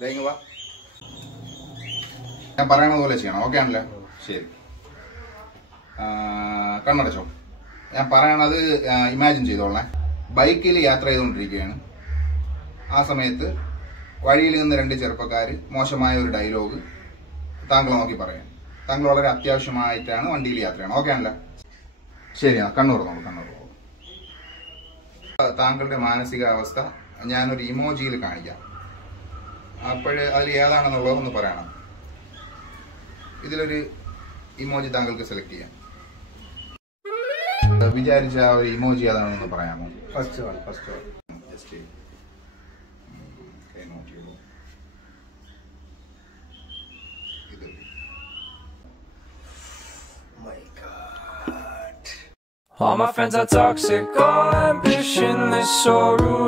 ദൈവ ഞാൻ പറയണ പോലെ ചെയ്യണം. ഓക്കെ ആണല്ലേ? ശരി. കണ്ണടച്ചോ. ഞാൻ പറയണത് ഇമാജിൻ ചെയ്തോളേ. ബൈക്കിൽ യാത്ര ചെയ്തുകൊണ്ടിരിക്കുകയാണ്. ആ സമയത്ത് വഴിയിൽ നിന്ന് രണ്ട് ചെറുപ്പക്കാർ മോശമായ ഒരു ഡയലോഗ് താങ്കളെ നോക്കി പറയാം. താങ്കൾ വളരെ അത്യാവശ്യമായിട്ടാണ് വണ്ടിയിൽ യാത്ര ചെയ്യണം. ഓക്കെ ആണല്ലേ? ശരിയാ. കണ്ണൂർ നോക്കും. താങ്കളുടെ മാനസികാവസ്ഥ ഞാനൊരു ഇമോജിയിൽ കാണിക്കാം. അപ്പോഴ് അതിൽ ഏതാണെന്നുള്ളതൊന്ന് പറയണം. ഇതിലൊരു ഇമോജി താങ്കൾക്ക് സെലക്ട് ചെയ്യാം. വിചാരിച്ച ആ ഒരു ഇമോജി ഏതാണെന്ന് പറയാമോ? First one. ജസ്റ്റ് നോട്ട് ചെയ്തോ. ഇത് My God. All my friends are toxic, all ambition is so rude.